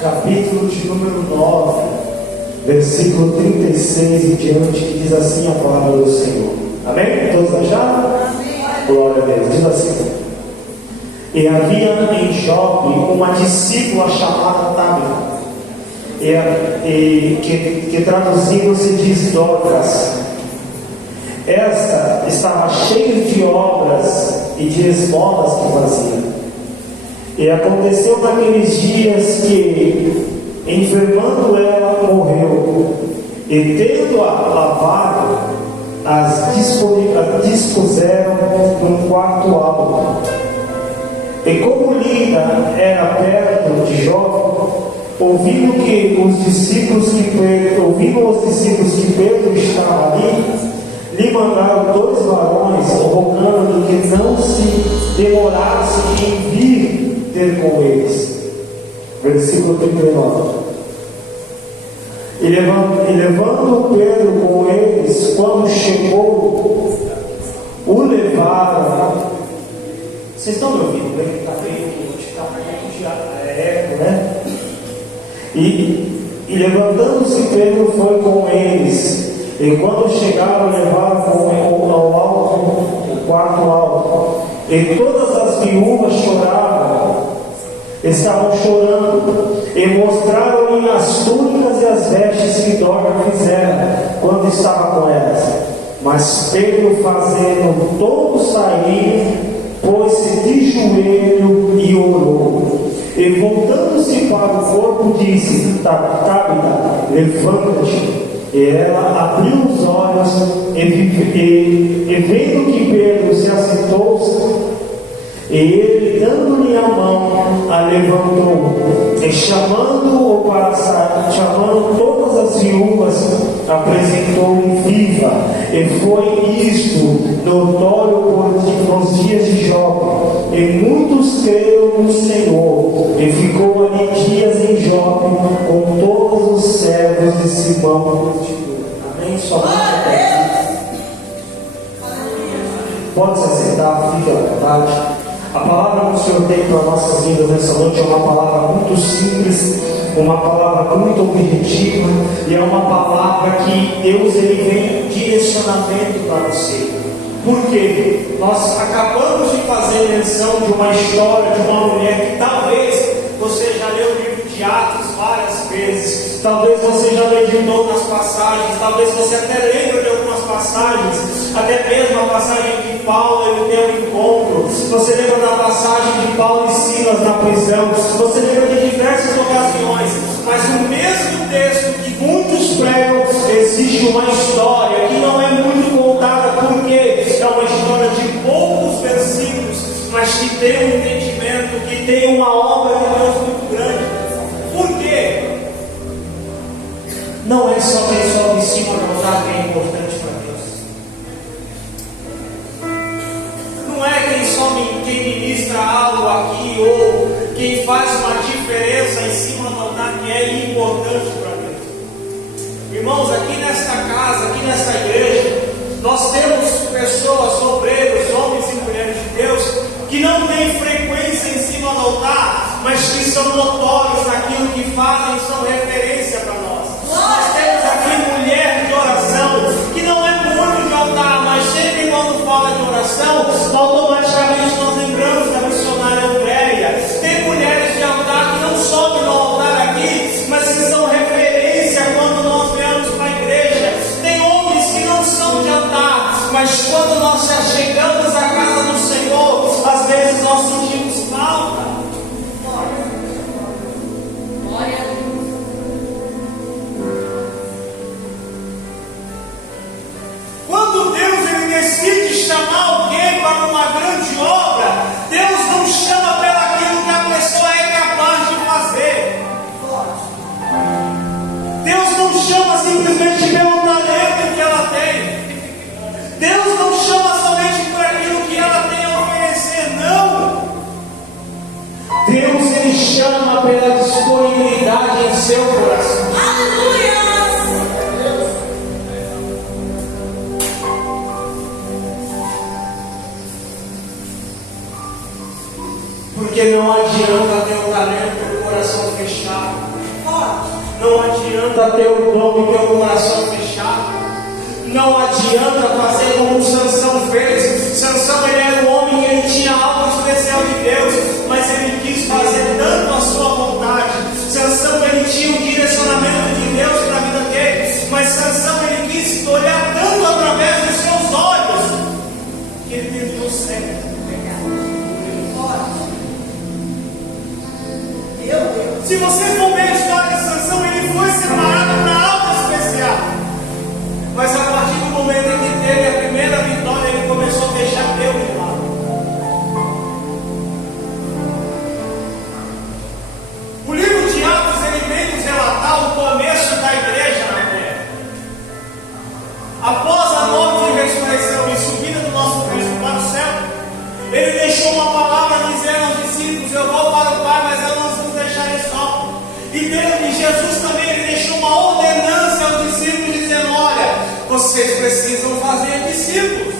capítulo de número 9, versículo 36 em diante, que diz assim a palavra do Senhor. Amém? Todos acharam? Amém. Glória a Deus. Diz assim: e havia em Jope uma discípula chamada Tabita, que traduzindo se diz Dorcas. Esta estava cheia de obras e de esmolas que fazia. E aconteceu naqueles dias que, enfermando ela, morreu, e tendo-a lavado, as dispuseram num quarto alto. E como Lida era perto de Jope, ouvindo os discípulos que Pedro estava ali, lhe mandaram 2 varões, rogando que não se demorasse em vir ter com eles. Versículo 39. E levando Pedro com eles, quando chegou, o levaram. Vocês estão me ouvindo bem? Está bem, está um pouco de eco, né? E levantando-se, Pedro foi com eles. E quando chegaram, levaram ao alto, o quarto alto. E todas as viúvas estavam chorando, e mostraram-lhe as túnicas e as vestes que Dorcas fizera quando estava com elas. Mas Pedro, fazendo todos sair, pôs-se de joelho e orou. E voltando-se para o corpo, disse: Tabita, levanta-te. E ela abriu os olhos e vendo que Pedro se assentou, e ele, dando-lhe a mão, a levantou, e chamando todas as viúvas, apresentou-lhe viva. E foi isto notório nos dias de Jope, e muitos creram no Senhor. E ficou ali dias em Jope com todos os servos de Simão. Amém? Somente até aqui. Pode se assentar, fique à vontade. A palavra que o Senhor tem para nossas vidas nessa noite é uma palavra muito simples, uma palavra muito objetiva, e é uma palavra que Deus vem em direcionamento para você. Porque nós acabamos de fazer menção de uma história de uma mulher que talvez você já leu o livro de Atos várias vezes, talvez você já meditou nas passagens, talvez você até lembre de algumas passagens, até mesmo a passagem de Paulo, ele tem um encontro. Você lembra da passagem de Paulo e Silas na prisão, você lembra de diversas ocasiões, mas no mesmo texto que muitos pregam, existe uma história que não é muito contada, porque é uma história de poucos versículos, mas que tem um entendimento, que tem uma obra de Deus muito grande. Por quê? Não é só quem sobe em cima do altar que é importante para Deus. Não é quem ministra algo aqui, ou quem faz uma diferença em cima do altar que é importante para Deus. Irmãos, aqui nesta casa, aqui nesta igreja, nós temos pessoas, obreiros, homens e mulheres de Deus, que não têm frequência em cima do altar, mas que são notórios naquilo que fazem, são referência para nós. Nós temos aqui mulher de oração, que não é muito de altar, mas sempre quando fala de oração, automaticamente nós lembramos da missionária Andréia. Tem mulheres de altar que não sobem no altar aqui, mas que são referência quando nós viemos para a igreja. Tem homens que não são de altar, mas quando nós chegamos à casa do Senhor, às vezes nós sentimos falta. Quando Deus decide chamar alguém para uma grande obra, Deus não chama pelo aquilo que a pessoa é capaz de fazer. Deus não chama simplesmente pelo talento que ela tem. Deus não chama somente por aquilo que ela tem a oferecer, não. Deus, Ele chama pela disponibilidade em seu coração. Aleluia! Porque não adianta ter o talento com o coração fechado. Não adianta ter o dom e ter o coração fechado. Não adianta fazer como Sansão fez. Sansão, ele era um homem que ele tinha algo especial de Deus, mas ele quis fazer tanto a sua vontade. Sansão, ele tinha um direcionamento de Deus para a vida dele, mas Sansão, ele quis olhar tanto através dos seus olhos que ele tentou certo. Se você for ver a história de Sansão, ele foi separado para algo especial. Mas a partir do momento em que teve a primeira vitória, ele começou a deixar Deus de lado. O livro de Atos, ele vem nos relatar o começo da igreja na terra. Após a morte e ressurreição e subida do nosso Cristo para o céu, ele deixou uma palavra dizendo aos discípulos: eu vou para o Pai, mas eu não vos deixarei só. E Jesus também, ele deixou uma ordenança aos discípulos dizendo: olha, vocês precisam fazer discípulos.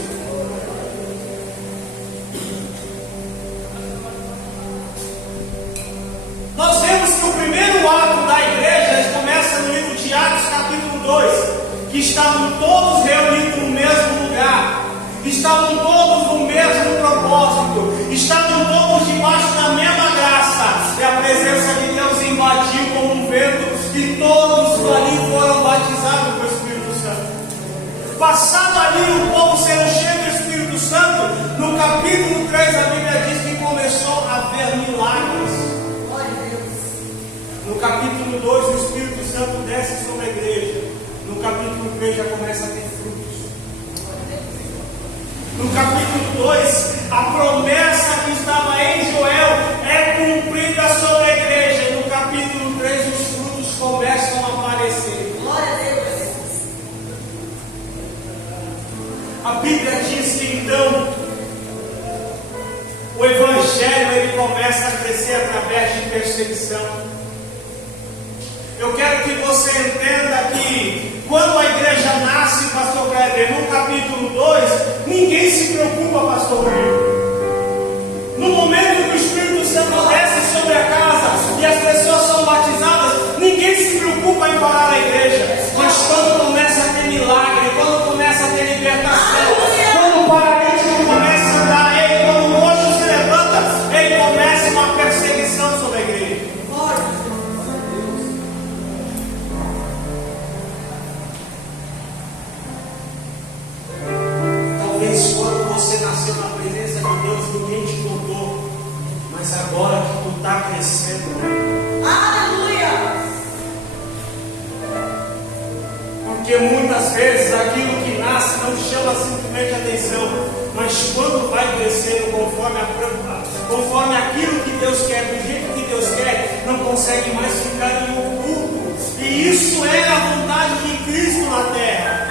Nós vemos que o primeiro ato da igreja começa no livro de Atos, capítulo 2, que estavam todos reunidos no mesmo lugar, estavam todos no mesmo propósito, estavam todos debaixo da mesma graça, e a presença de Deus invadiu como um vento, e todos ali foram batizados com o Espírito Santo. Passado ali o povo sendo cheio do Espírito Santo, no capítulo 3 a Bíblia diz que começou a haver milagres. No capítulo 2 o Espírito Santo desce sobre a igreja. No capítulo 3 já começa a ter frutos. No capítulo 2, a promessa que estava em Joel é cumprida sobre a igreja. E no capítulo 3 os frutos começam a aparecer. Glória a Deus. A Bíblia diz que então o Evangelho ele começa a crescer através de perseguição. Eu quero que você entenda que quando a igreja nasce, pastor Kleber, no capítulo 2, ninguém se preocupa, pastor Kleber. No momento que o Espírito Santo desce sobre a casa e as pessoas são batizadas, ninguém se preocupa em parar a igreja. Mas quando começa a ter milagre, quando começa a ter libertação, quando o paralítico começa a andar, quando o moço se levanta, ele começa uma perseguição sobre a igreja. Talvez quando você nasceu na presença de Deus, ninguém te contou, mas agora que tu está crescendo, aleluia! Porque muitas vezes aquilo que nasce não chama simplesmente atenção, mas quando vai crescendo conforme aquilo que Deus quer, do jeito que Deus quer, não consegue mais ficar em oculto. E isso é a vontade de Cristo na terra.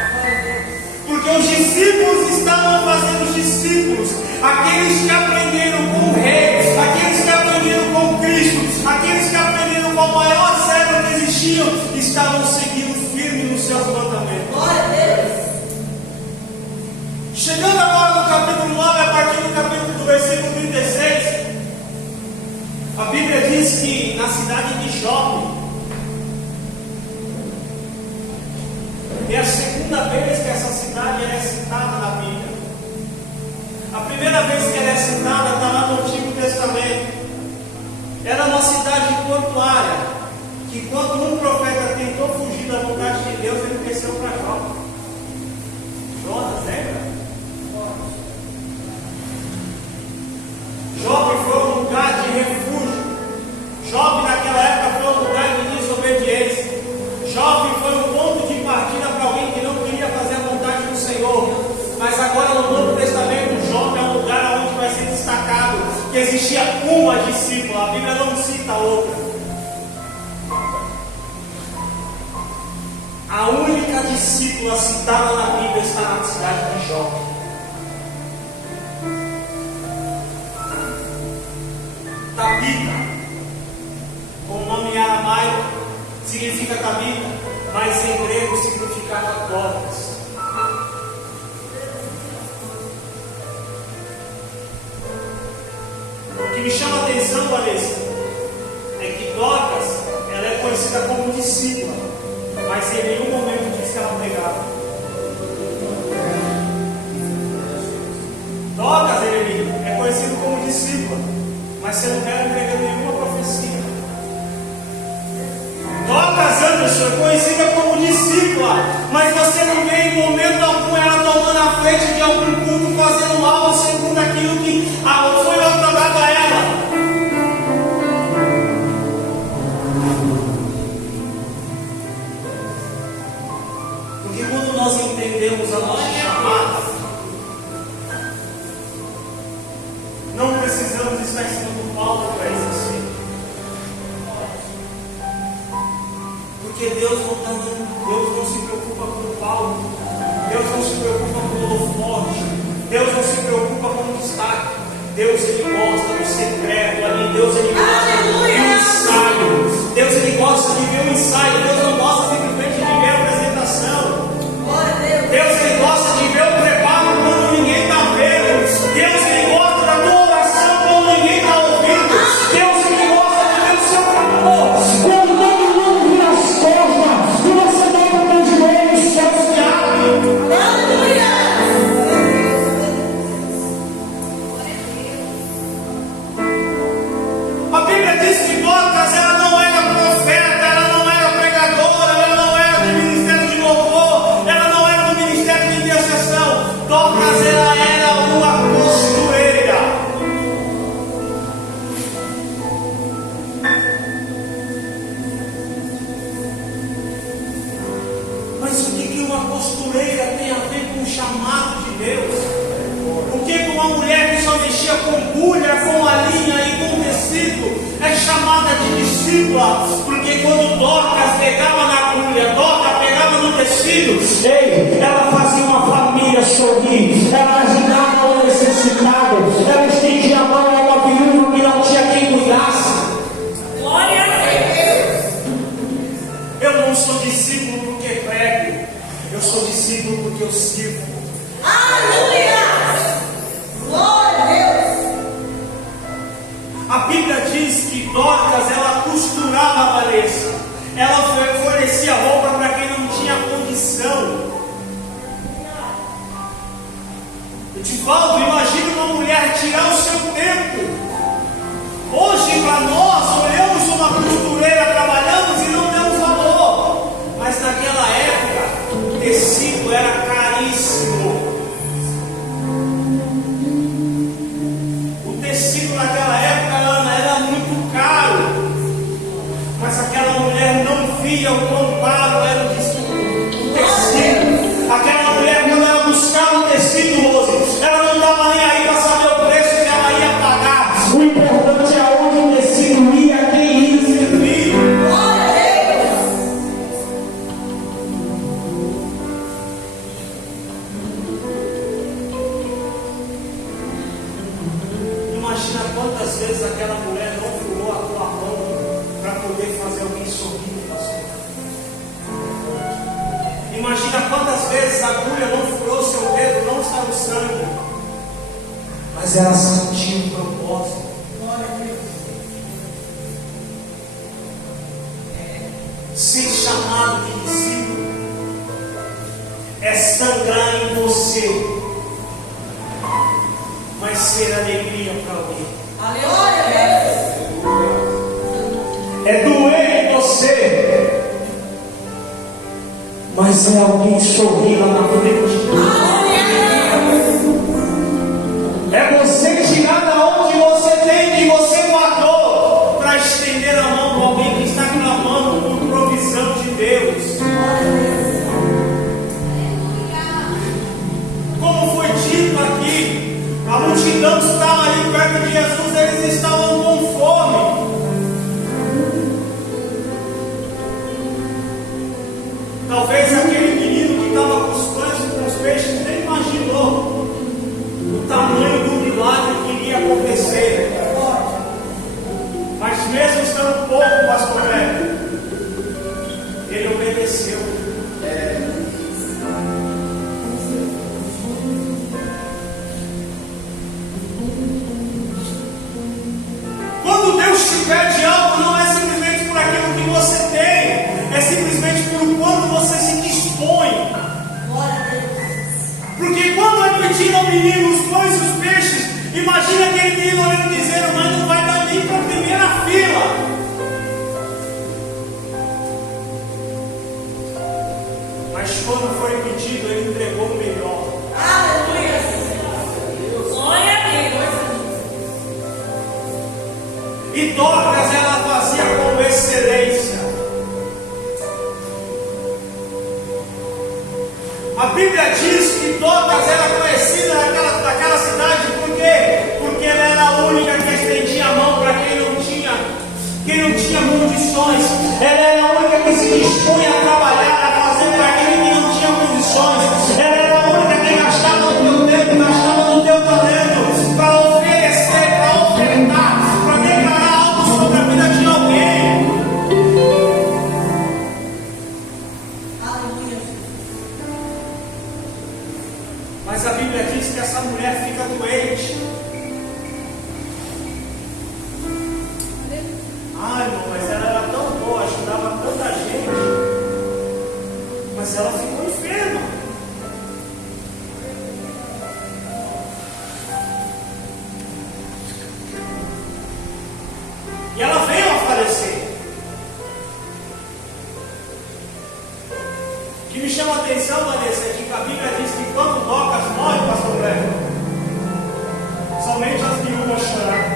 Porque os discípulos estavam fazendo discípulos, aqueles que aprenderam com o Rei, aqueles que aprenderam com Cristo, aqueles que aprenderam com o maior servo que existiam, estavam seguindo firme nos seus mandamentos. Glória a Deus! Chegando agora no capítulo 9, a partir do versículo 36, a Bíblia diz que na cidade de Jope, é a segunda vez que essa cidade é citada na Bíblia. A primeira vez que ela é citada está lá no Antigo Testamento. Era uma cidade portuária, que quando um profeta tentou fugir da vontade de Deus, ele desceu para Jope. Jonas, lembra? Jope foi um lugar de refúgio. Jope naquela época foi um lugar de desobediência. Jope foi um ponto de partida para alguém que não queria fazer a vontade do Senhor. Mas agora no Novo Testamento, Jope é um lugar onde vai ser destacado que existia uma discípula. A Bíblia não cita outra. A única discípula citada na Bíblia está na cidade de Jope. Tabita, com o nome em aramaico, significa Tabita, mas em grego significava Dorcas. O que me chama a atenção, Vanessa, é que Dorcas, ela é é conhecida como discípula, mas em nenhum momento diz que ela pregava. Dorcas, Jeremias, é conhecido como discípula, mas você não deve pregar nenhuma profecia. Dorcas Anderson é conhecida como discípula, mas você não vê em momento algum ela tomando a frente de algum culto, fazendo algo segundo aquilo que foi otorgado a ela. Porque quando nós entendemos a nossa chamada, não precisamos estar em cima do palco para exercer. Porque Deus não se preocupa com o palco, Deus não se preocupa com o holofote, Deus não se preocupa com o destaque. Deus ele gosta do secreto ali, Deus ele gosta do ensaio, Deus ele gosta de ver o ensaio, Deus não gosta simplesmente de ver a apresentação. Deus ele gosta de ver o preparo quando ninguém está vendo. Deus ele gosta da tua oração quando ninguém está ouvindo. Deus ele gosta de ver o seu clamor quando todo mundo vira as costas e você dobra o teu joelho e os céus se abrem. A Bíblia diz que Dorcas ela não era profeta, ela não era pregadora, ela não era do ministério de louvor, ela não era do ministério de intercessão. Dorcas ela era uma costureira. Mas o que uma costureira tem a ver com o chamado de Deus? O que uma mulher que só mexia com agulha, com a linha e com tecido é chamada de discípula? Porque quando Dorcas pegava na agulha, Dorcas pegava no tecido, ela fazia uma família sorrir, ela ajudava o necessitado, ela estendia a mão a uma viúva que não tinha quem cuidasse. Glória a Deus! Eu não sou discípulo porque prego, eu sou discípulo porque eu sirvo. Aleluia! Glória a Deus! A Bíblia diz que Dorcas ela costurava a Vanessa, ela fornecia roupa para quem não tinha condição. Edivaldo, imagina uma mulher tirar o seu tempo. Hoje para nós olhamos uma costureira trabalhando e não damos valor, mas naquela época o tecido era caríssimo. O tecido naquela época, Ana, era muito caro, mas aquela mulher não via o quão caro era o tecido. Aquela mulher, quando ela buscava o tecido, Rose, ela não estava nem aí para saber o preço que ela ia pagar. O importante é onde o tecido ia, quem ia servir. Glória a Deus! Imagina quantas vezes aquela mulher não furou a tua mão para poder fazer alguém sorrir, pastor. Imagina quantas vezes a agulha não furou seu dedo, não saiu sangue, mas ela sentiu um propósito. Glória a Deus! Ser chamado de discípulo é sangrar em você, mas ser alegria para alguém. Glória a Deus! É doer em você, mas é alguém sorrir lá na frente. É você tirar da onde você tem, que você guardou, para estender a mão para alguém que está clamando por provisão de Deus. Como foi dito aqui, a multidão estava ali perto de Jesus, eles estavam com fome. Talvez aquele menino que estava com os pães e com os peixes nem imaginou o tamanho do milagre que iria acontecer. Mas mesmo estando pouco, pastor Velho, ele obedeceu. Quando Deus te pede algo, não é simplesmente por aquilo que você tem. é simplesmente por quanto você se dispõe. Glória a Deus. Porque quando é pedido ao menino os pães e os peixes, imagina aquele menino olhando e dizendo: mas não vai dar nem para a primeira fila. Mas quando foi pedido, ele entregou o melhor. Aleluia. Glória a Deus. E Dorcas ela fazia com excelência. A Bíblia diz que Dorcas era conhecida daquela cidade por quê? Porque ela era a única que estendia a mão para quem não tinha condições. Ela era a única que se dispunha a trabalhar, a fazer para aquele que não tinha condições. Ela era a única que gastava no teu tempo, gastava no teu talento para oferecer, para ofertar, para declarar algo sobre a vida de alguém. Aleluia. Mas a Bíblia diz que essa mulher fica doente. Ai, irmão, mas ela era tão boa, ajudava tanta gente. Mas ela ficou enferma. E ela veio a falecer. O que me chama a atenção, Vanessa, é que a Bíblia diz que quando Dorcas morre, pastor Breno, somente as viúvas choraram.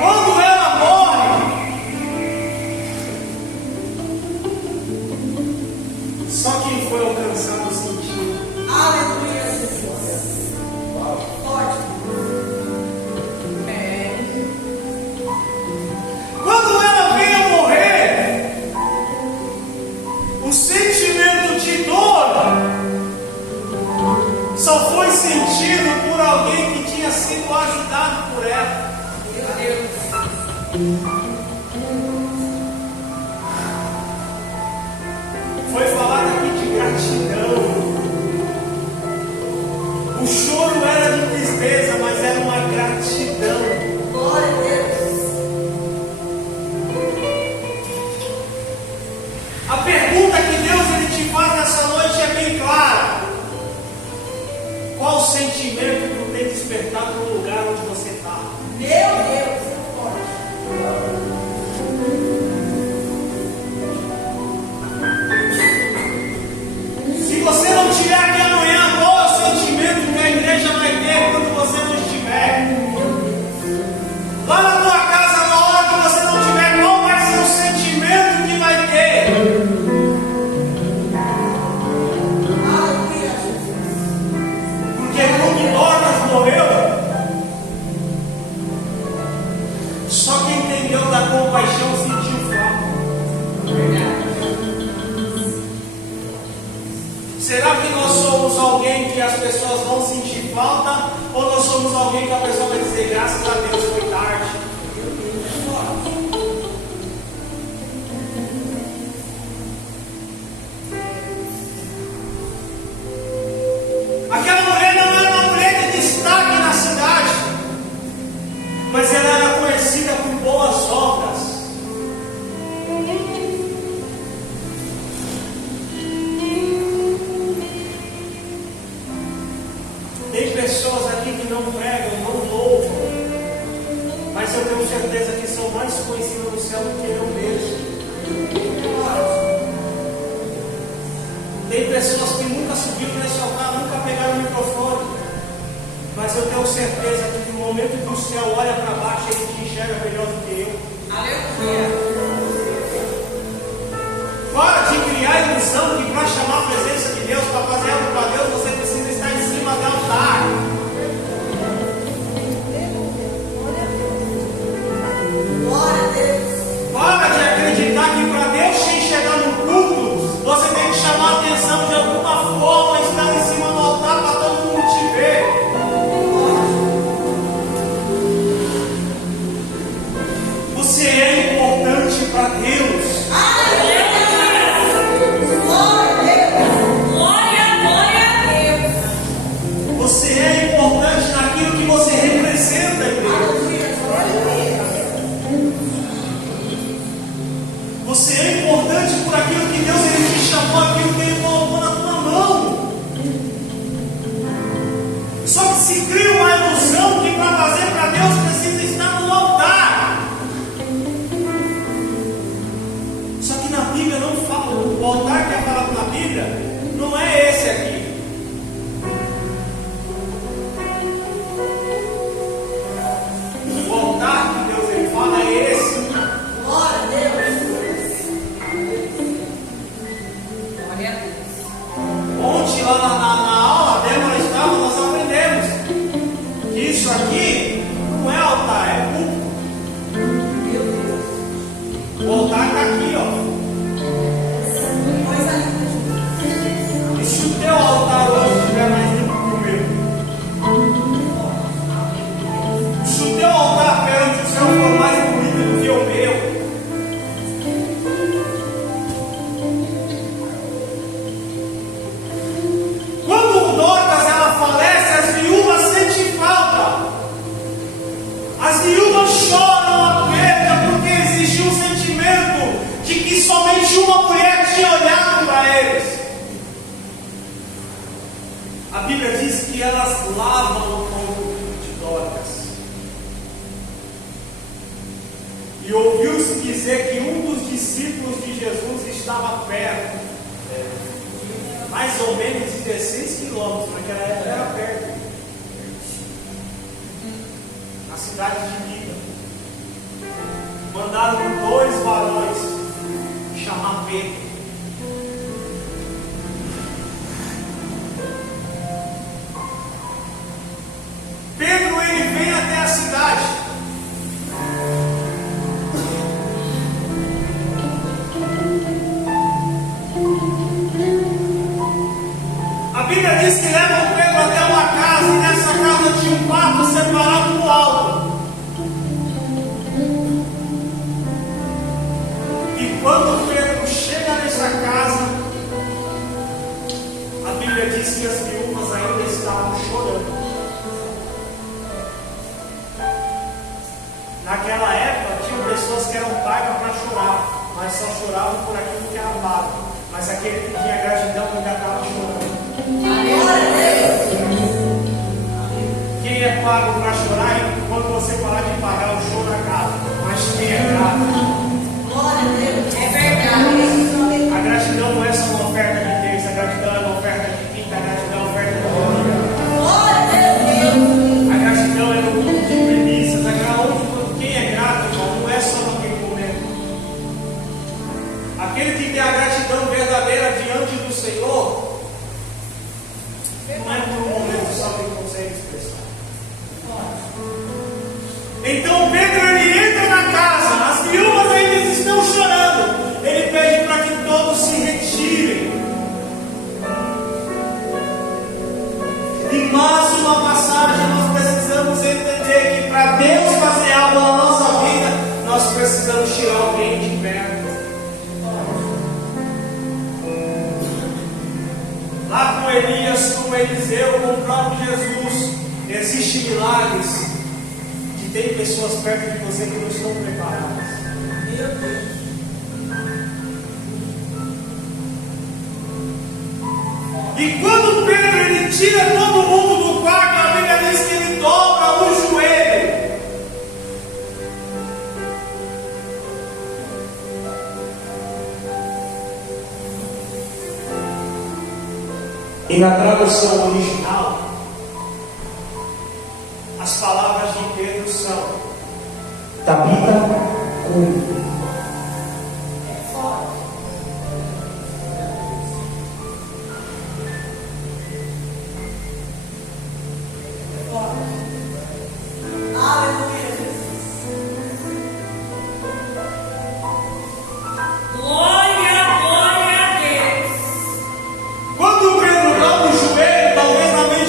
Quando ela morre, só quem foi alcançado sentiu. Aleluia, Jesus. Forte. Quando ela veio a morrer, o sentimento de dor só foi sentido por alguém que tinha sido ajudado por ela. Meu Deus. Foi falado aqui de gratidão. O choro era de tristeza, mas era uma gratidão. Glória a Deus. A pergunta que Deus ele te faz nessa noite é bem clara. Qual o sentimento que tem despertado no lugar onde você está? Meu Deus. Forte. Se você não estiver aqui amanhã, qual é o sentimento que a igreja vai ter quando você não estiver? Lá na tua casa, na hora que você não estiver, qual vai ser o sentimento que vai ter? Aleluia, Jesus. Porque quando Dorcas morreu, só quem entendeu da compaixão sentiu falta. Será que nós somos alguém que as pessoas vão sentir falta? Ou nós somos alguém que a pessoa vai dizer graças a Deus foi tarde? Aquela mulher não era uma mulher de destaque na cidade, mas ela era conhecida por boas obras. Tem pessoas aqui que não pregam, não louvam, mas eu tenho certeza que são mais conhecidas no céu do que eu mesmo. Tem pessoas que nunca subiram nesse altar, nunca pegaram o microfone, mas eu tenho certeza que no momento que o céu olha para baixo, ele te enxerga melhor do que eu. Aleluia. Para de criar a ilusão que para chamar a presença de Deus, para fazer algo para Deus, você precisa estar em cima do altar. Glória a Deus. Para de acreditar que para Deus te enxergar no culto, você tem que chamar a atenção de alguma forma, estar em cima do altar para todo mundo te ver. Você é importante. Você é importante naquilo que você representa, igreja. Aleluia. Glória a Deus. Você é importante por aquilo que Deus ele te chamou, aquilo que Ele colocou na tua mão. Só que se cria uma ilusão que para fazer para Deus precisa estar no altar. Só que na Bíblia não fala, o altar que é falado na Bíblia não é esse aqui. O altar que Deus ele fala é esse. Glória a Deus. Ontem lá na aula, a Débora estava, nós aprendemos que isso aqui não é altar, é culto. O altar está aqui, ó. Coisa linda. E se o teu altar hoje estiver mais limpo que o meu? Se o teu altar perante o Senhor for mais bonito do que o meu? Quando Dorcas ela falece, as viúvas sentem falta. As viúvas choram a perda porque existia um sentimento de que somente uma mulher tinha olhado para eles. A Bíblia diz que elas lavam o corpo de Dorcas. E ouviu-se dizer que um dos discípulos de Jesus estava perto. Mais ou menos 16 quilômetros, naquela época era perto. Na cidade de Lida. Mandaram 2 varões chamar Pedro. Pedro ele vem até a cidade. A Bíblia diz que levam Pedro até uma casa, e nessa casa tinha um quarto separado do alto. E quando Pedro chega nessa casa, a Bíblia diz que as viúvas ainda estavam chorando. Naquela época, tinham pessoas que eram pagas para chorar, mas só choravam por aquilo que era pago. Mas aquele que tinha gratidão ainda estava chorando. Glória a Deus. Quem é pago para chorar, e quando você parar de pagar, o choro acaba. Mas quem é grato? Glória a Deus. É verdade. A gratidão não é só uma oferta de terça, a gratidão é uma oferta de quinta, a gratidão é uma oferta de manhã. Glória a Deus. A gratidão é no mundo de premissas. Quem é grato, irmão, não é só naquele momento. Aquele que tem a gratidão verdadeira diante do Senhor, não é por um momento só que ele consegue expressar. Então Pedro ele entra na casa, as viúvas ainda estão chorando. Ele pede para que todos se retirem. E mais uma passagem, nós precisamos entender que para Deus fazer algo na nossa vida, nós precisamos tirar alguém de perto. Lá com Elias, com Eliseu, com o próprio Jesus, existem milagres que tem pessoas perto de você que não estão preparadas. Meu Deus. E quando Pedro ele tira todo mundo do quarto, a Bíblia diz que ele dobra o joelho. E na tradução original, as palavras de Pedro são: Tabita, cumi. Aleluia. Quando Pedro dobra o joelho, talvez na mente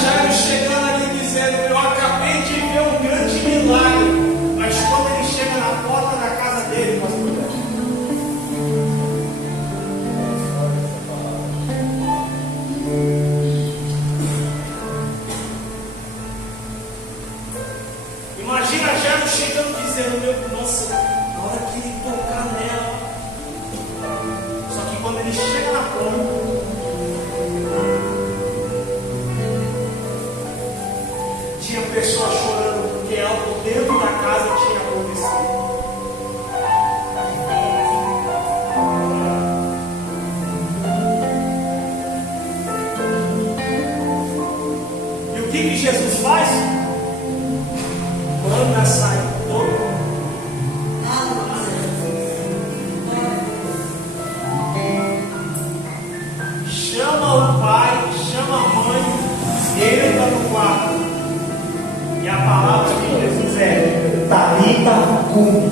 Jairo chegando ali dizendo: eu acabei de ver um grande milagre. Mas quando ele chega na porta da casa dele, pastor, imagina Jairo chegando dizendo: meu, nossa, na hora que ele tocar nela. Só que quando ele chega na porta, tinha pessoas chorando porque algo dentro da casa tinha acontecido. E o que Jesus faz? Manda sair todo mundo. Chama o pai, chama a mãe, entra no quarto. E a palavra de Jesus é: Talita cumi.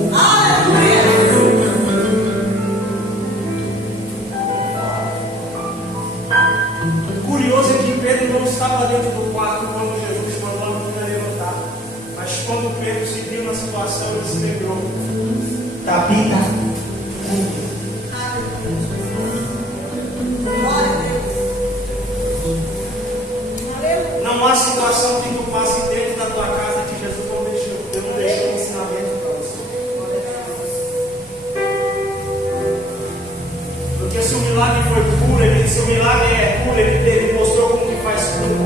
O curioso é que Pedro não estava dentro do quarto quando Jesus mandou a menina levantar. Mas quando Pedro se viu na situação, ele se lembrou: Talita cumi. Não há situação que tu passe dentro da tua casa que Jesus não deixou um ensinamento para você. Porque se o milagre foi puro, se o milagre é puro, ele mostrou como que faz tudo.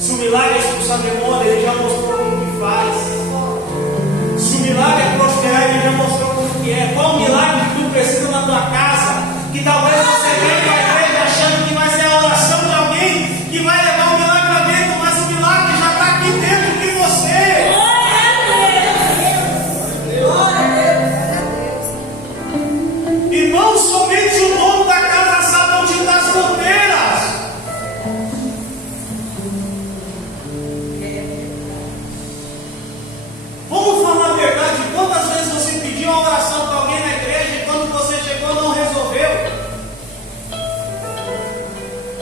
Se o milagre é expulsar demônio, ele já mostrou como que faz. Se o milagre é prosperar, ele já mostrou como que é. Qual milagre que tu precisa na tua casa? Que talvez você venha para a igreja achando que vai ser a oração de alguém que vai levar o milagre lá dentro, mas o milagre já está aqui dentro de você. E não somente o dono da casa sabe onde está as fronteiras. Vamos falar a verdade: quantas vezes você pediu uma oração para alguém na igreja e quando você chegou não resolveu?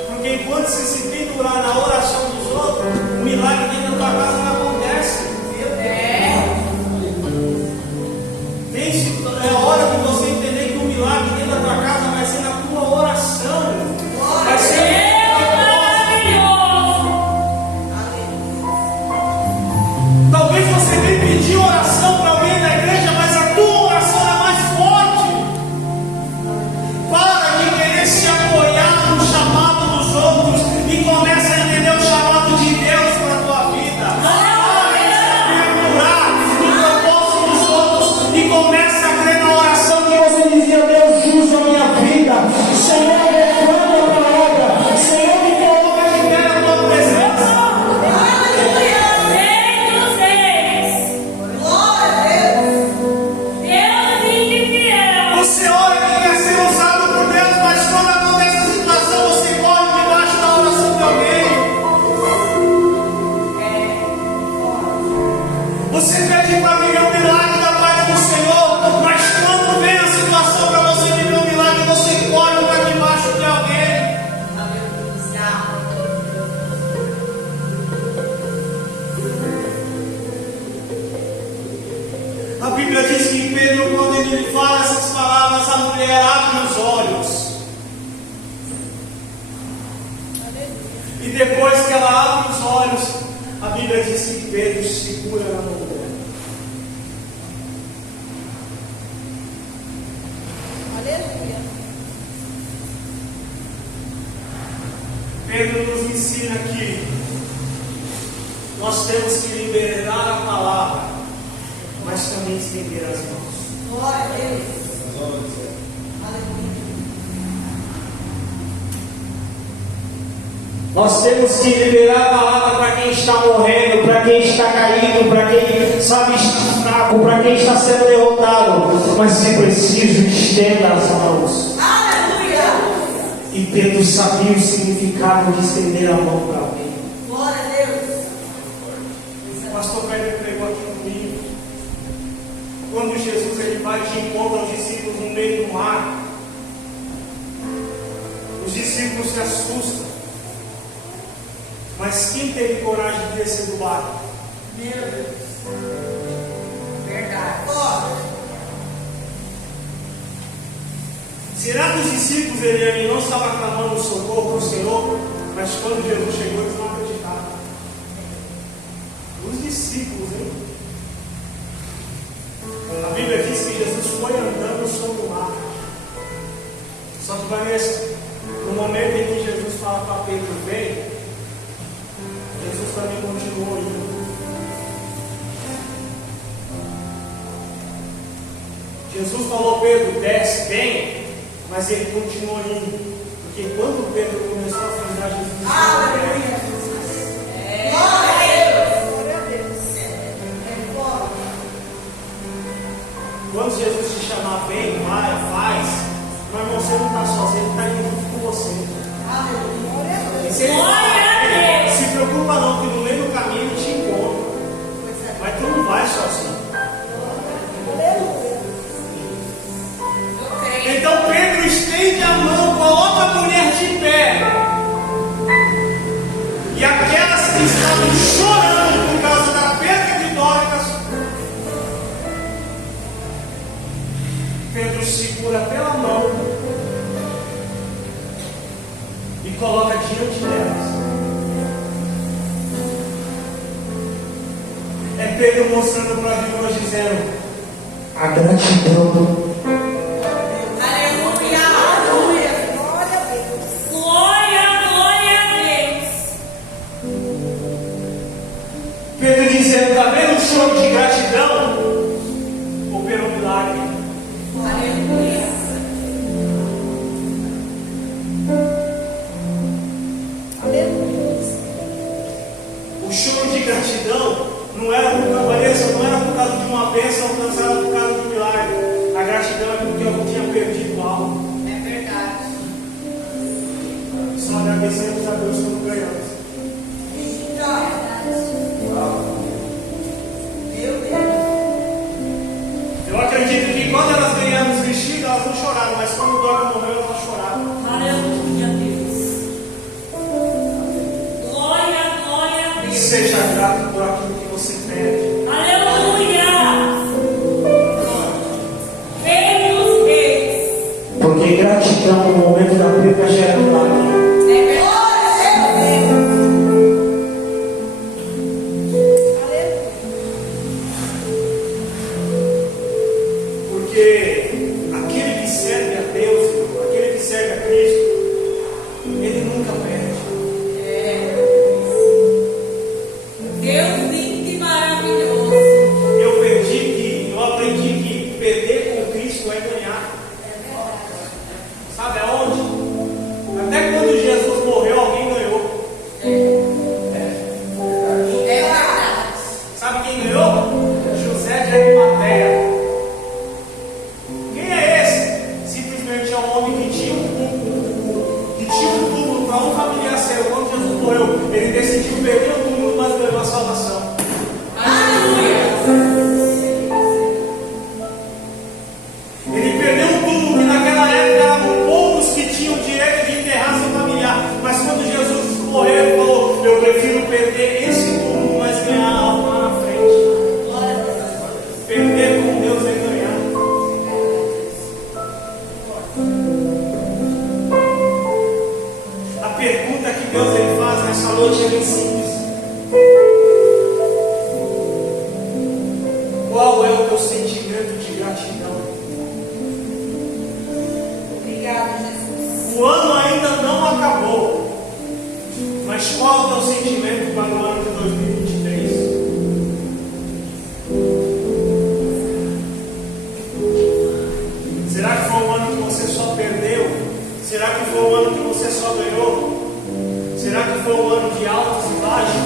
Porque enquanto você se pendurar na oração dos outros, o milagre dentro da tua casa não acontece. É hora de você entender que o milagre dentro da tua casa vai ser na tua oração. Vai ser talvez você nem pediu oração para alguém da igreja, mas a tua oração é mais forte. Para de querer se apoiar no chamado dos outros e comece a entender o chamado de Deus para a tua vida. Para de se procurar no propósito dos outros e comece a crer na oração que você dizia: Deus, usa a minha vida. Senhor, levanta a obra. Senhor, me coloca de pé na tua presença. Você ora que quer ser usado por Deus, mas quando acontece a situação, você corre debaixo da oração de alguém. Você pede para viver o milagre da parte do Senhor, mas quando vem a situação para você viver o milagre, você corre para debaixo de alguém. A Bíblia diz que Pedro, quando ele fala essas palavras, a mulher abre os olhos. E depois que ela abre os olhos, a Bíblia diz que Pedro segura na mão dela. Pedro nos ensina que nós temos que liberar a palavra, mas também estender as mãos. Glória a Deus. Nós temos que liberar a palavra para quem está morrendo, para quem está caído, para quem sabe está fraco, para quem está sendo derrotado. Mas se preciso, estenda as mãos. Aleluia. E Pedro sabia o significado de estender a mão para alguém. Glória a Deus. O pastor Pedro pregou aqui comigo. Quando Jesus ele vai de encontro aos discípulos no meio do mar, os discípulos se assustam. Mas quem teve coragem de descer do barco? Meu Deus. Verdade. Será que os discípulos ele não estavam clamando socorro para o Senhor? Mas quando Jesus chegou, eles não acreditaram. Os discípulos, hein? A Bíblia diz que Jesus foi andando sobre o mar. Só que, Vanessa, no momento em que Jesus fala para Pedro, vem, Jesus também continuou indo. Jesus falou, Pedro, desce, vem, mas ele continuou indo. Porque quando Pedro começou a afundar, Jesus disse, Aleluia. Glória a Deus. Glória a Deus. quando Jesus te chamar, vem, vai, faz, mas você não está sozinho, ele está indo junto com você. Aleluia. E se ele falar, se preocupa não, que no meio do caminho ele te encontra. Mas tu não vai sozinho. Então Pedro estende a mão, coloca a mulher de pé. E aquelas que estavam chorando por causa da perda de Dorcas, Pedro segura pela mão e coloca diante delas. É Pedro mostrando para as irmãs, dizendo: a gratidão. Pedro dizendo: está vendo o choro de gratidão? Operou um milagre. Aleluia. O choro de gratidão não era por causa de uma bênção alcançada, por causa do milagre. A gratidão é porque eu tinha perdido algo. É verdade. Só agradecemos a Deus quando ganhamos. Meu Deus. Eu acredito que quando elas ganharam os vestidos, elas não choraram, mas quando Dora morreu, elas choraram. Aleluia, Deus. Glória, glória a Deus. Seja grato por aquilo que você pede. Aleluia. Deus, Deus. Porque gratidão no momento da perda gera milagre. É verdade. Porque aquele que serve a Deus, aquele que serve a Cristo, ele nunca perde. Deus lindo e maravilhoso. Eu aprendi que perder com Cristo é ganhar. Sabe aonde? Até quando Jesus morreu, alguém ganhou. É verdade. Sabe quem ganhou? José de Arimateia. Quem é esse? Simplesmente é um homem que tinha um túmulo para um familiar seu. Quando Jesus morreu, ele decidiu perder o túmulo, mas ganhou a salvação. Aleluia. Ele perdeu um túmulo que naquela época eram poucos que tinham o direito de enterrar seu familiar. Mas quando Jesus morreu, ele falou: eu prefiro perder esse túmulo, mas ganhar algo lá na frente. Glória a Deus. Perder com Deus é ganhar. A pergunta que Deus ele faz nessa noite é bem simples: qual é o teu sentimento de gratidão? Obrigada, Jesus. O ano ainda não acabou, mas qual é o teu sentimento para o ano de 2023? Será que foi um ano que você só perdeu? Será que foi um ano que você só ganhou? Será que foi um ano de altos e baixos?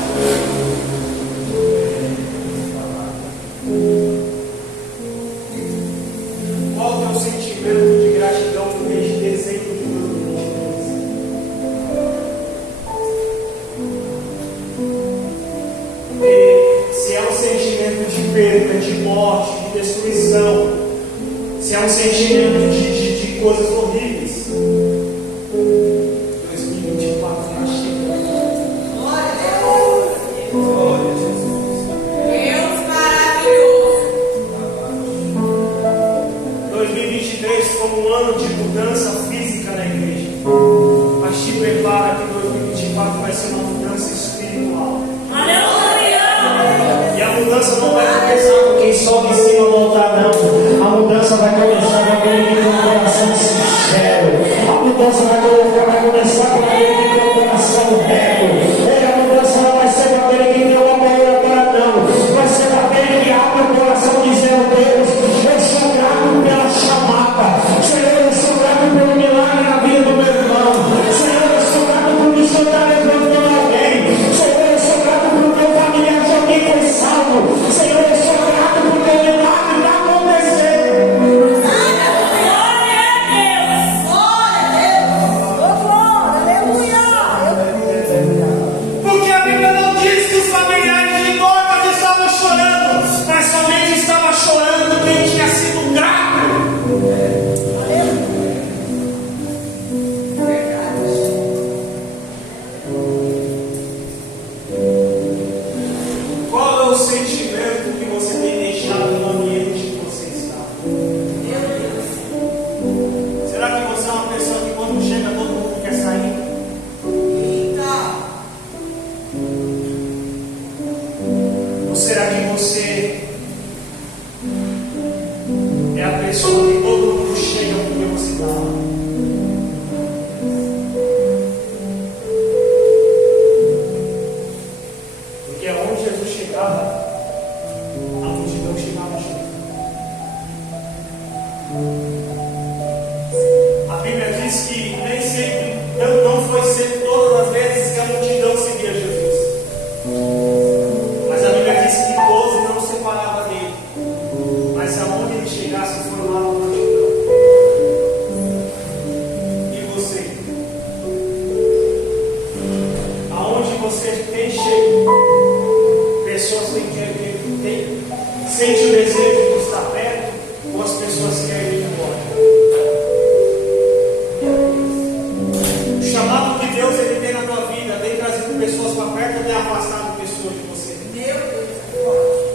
Qual é o teu sentimento de gratidão no mês de dezembro de 2023? Porque se é um sentimento de perda, de morte, de destruição, se é um sentimento de coisas horríveis, 2024 está chegando. Glória a ser uma mudança espiritual. Aleluia! E a mudança não vai começar com quem sobe em cima do altar, não. A mudança vai começar com aquele que tem um coração sincero. A mudança vai começar com aquele que tem um coração reto. A mudança não vai ser com aquele que tem uma boa para não. Vai ser aquele que abre o coração dizendo: Deus, eu sou grato pela chamada. Senhor, eu sou grato pelo milagre na vida do meu irmão. Senhor, eu sou grato por o Senhor estar levantando alguém. Senhor, eu sou grato por teu familiar de alguém foi salvo. Senhor, eu sou grato por teu milagre está acontecendo. Glória a Deus! Glória a Deus! Oh, glória! Aleluia! Porque a Bíblia não diz que os familiares de Dorcas estavam chorando, mas somente estava chorando quem tinha sido grato. Qual é o sentimento que você tem deixado no ambiente que você está? Será que você é uma pessoa que quando chega todo mundo quer sair? Ou será que você é a pessoa que todo mundo chega porque você está lá? Porque aonde Jesus chegava, a multidão chegava junto. A Bíblia diz que nem sempre, não foi sempre todas as vezes que a multidão seguia Jesus. Mas a Bíblia diz que 12 não separava dele. Mas aonde ele chegasse, formava uma multidão. E você? Aonde você tem chego? Pessoas sentem o desejo de estar perto, ou as pessoas querem ir embora? O chamado que Deus ele tem na tua vida tem trazido pessoas para perto ou tem afastado pessoas de você? Meu Deus, é forte.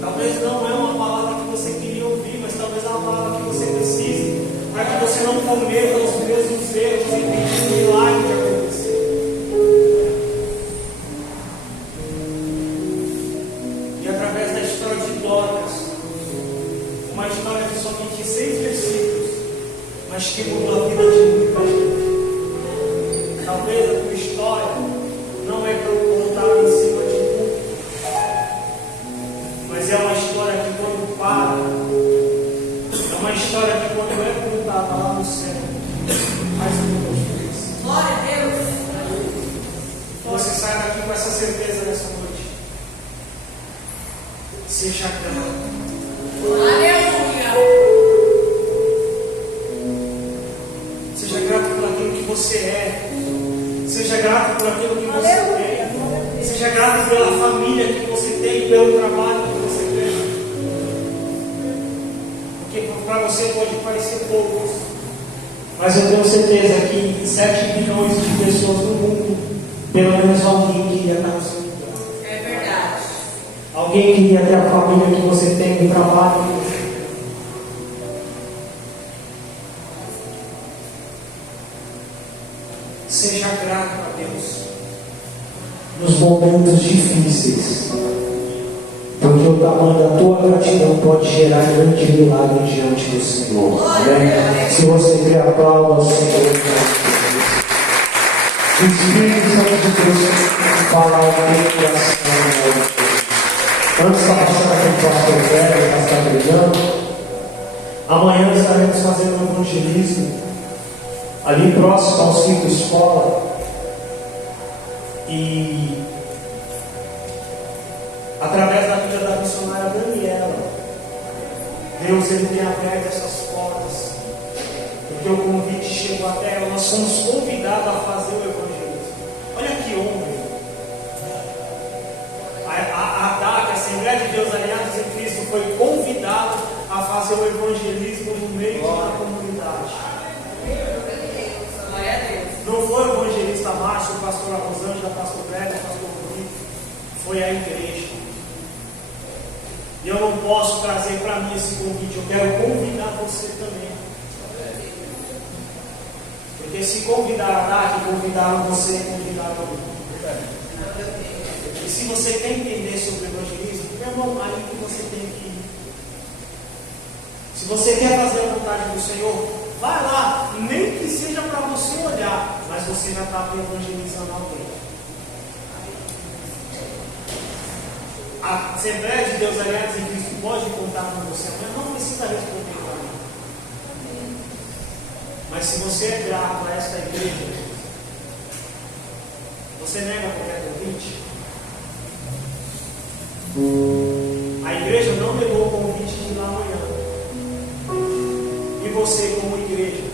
Talvez não é uma palavra que você queria ouvir, mas talvez é uma palavra que você precise, para que você não cometa os mesmos erros e tenha um milagre de acontecer. E através da história de Dorcas, uma história de somente 6 versículos, mas que mudou a vida de muita gente. Talvez a tua história não é contada em cima de tudo, mas é uma história que quando para, é uma história que quando é contada lá no céu, faz muita diferença. Glória a Deus! Você sai daqui com essa certeza nessa noite. Seja grato. Aleluia! Seja grato por aquilo que você é. Seja grato por aquilo que você tem. Seja grato pela família que você tem, pelo trabalho que você tem. Porque para você pode parecer poucos, mas eu tenho certeza que 7 bilhões de pessoas no mundo, pelo menos alguém queria estar no seu lugar. É verdade. Alguém queria ter a família que você tem, o trabalho que você tem. Seja grato a Deus nos momentos difíceis, porque o tamanho da tua gratidão pode gerar grande milagre diante do Senhor. Amém? Se você quer aplaudir ao Senhor, o Espírito Santo de Deus fala ao teu coração. Antes da passar aqui o pastor Velho, o pastor Adriano, amanhã estaremos fazendo um evangelismo ali próximo ao Ciclo Escola. E através da vida da missionária Daniela, Deus ele tem aberto essas portas, porque o convite chegou até ela. Nós somos convidados a fazer o evangelismo. Olha que homem. A DAC, a Assembleia de Deus Aliados em Cristo, foi convidado a fazer o evangelismo no meio da comunidade. Glória a Deus. Não foi o evangelista Márcio, o pastor Rosângela, o pastor Brega, o pastor Rodrigo. Foi a igreja. E eu não posso trazer para mim esse convite. Eu quero convidar você também. se convidar à tarde, convidaram você, convidaram a mim. E se você quer entender sobre evangelismo, meu irmão, aí que você tem que ir. Se você quer fazer a vontade do Senhor, vai lá, nem que seja para você olhar, mas você já está evangelizando alguém. A Assembleia de Deus Aliados em Cristo pode contar com você, mas não precisa responder para mim. Mas se você é grato a esta igreja, você nega qualquer convite? A igreja não negou o convite de ir lá amanhã. E você, como igreja,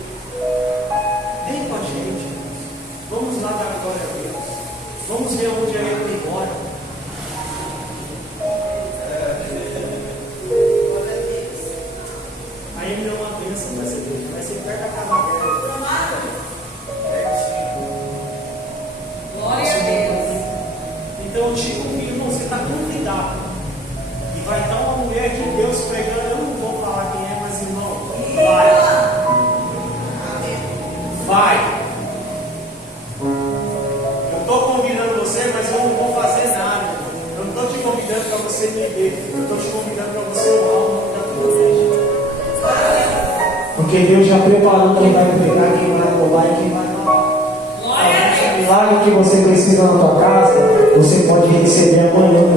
vem com a gente. Vamos lá dar glória a Deus. Vamos ver onde Ele mora. Aí me deu uma bênção nessa igreja. Vai ser perto da casa dela. Glória a Deus. Então eu te convido, irmão, você está convidado. E vai estar uma mulher de Deus pregando. Eu não vou falar quem é, mas irmão, vai. Vai. Eu estou convidando você, mas eu não vou fazer nada. Eu não estou te convidando para você me ver. Eu estou te convidando para você orar o nome da tua igreja. Porque Deus já preparou quem vai pregar, quem vai pular e quem vai falar. Glória a Deus. O milagre que você precisa na tua casa, você pode receber amanhã no